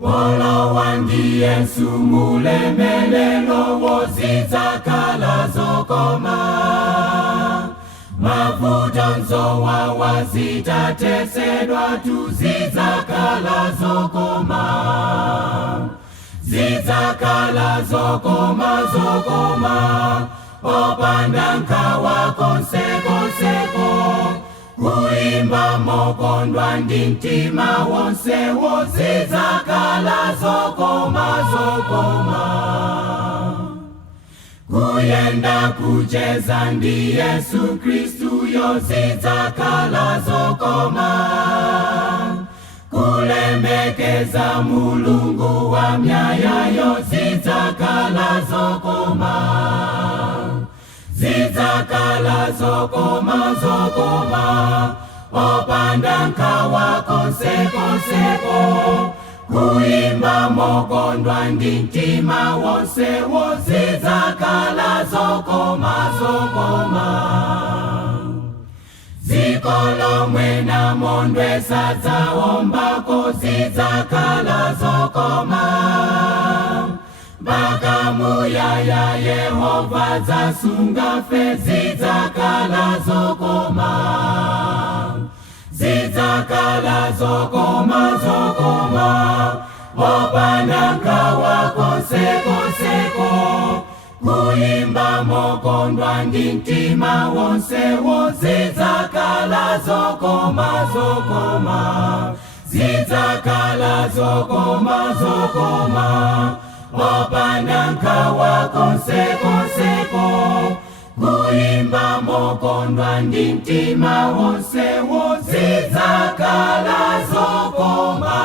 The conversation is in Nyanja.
Wolo wangi Yesu mulemelelo wozidzakala zokoma. Mavuto nzowa wazitatesedwa tuzidzakala zokoma. Zidzakala zokoma zokoma. Opanda nkawa konseko. Kuimba mokondwa ndi mtima wonse wozidzakala zokoma. Kuyenda kucheza ndi Yesu Kristu yozidzakala zokoma. Kulemekeza Mulungu wa myaya yozidzakala zokoma. Zidzakala zokoma. Opanda nkawa konseko. Kuimba mokondwa ndi mtima wonse wozidzakala zokoma. Dziko lomwe namondwe sadzawombako zidzakala zokoma. Mpaka muyaya Yehova adzasunga fe zidzakala zokoma. Zidzakala zokoma. Opanda nkawa konseko. Kuimba mokondwa ndi mtima wonse wozidzakala zokoma. Zidzakala zokoma. Opanda nkawa konseko. Kuimba mokondwa ndi mtima wonse wozidzakala zokoma.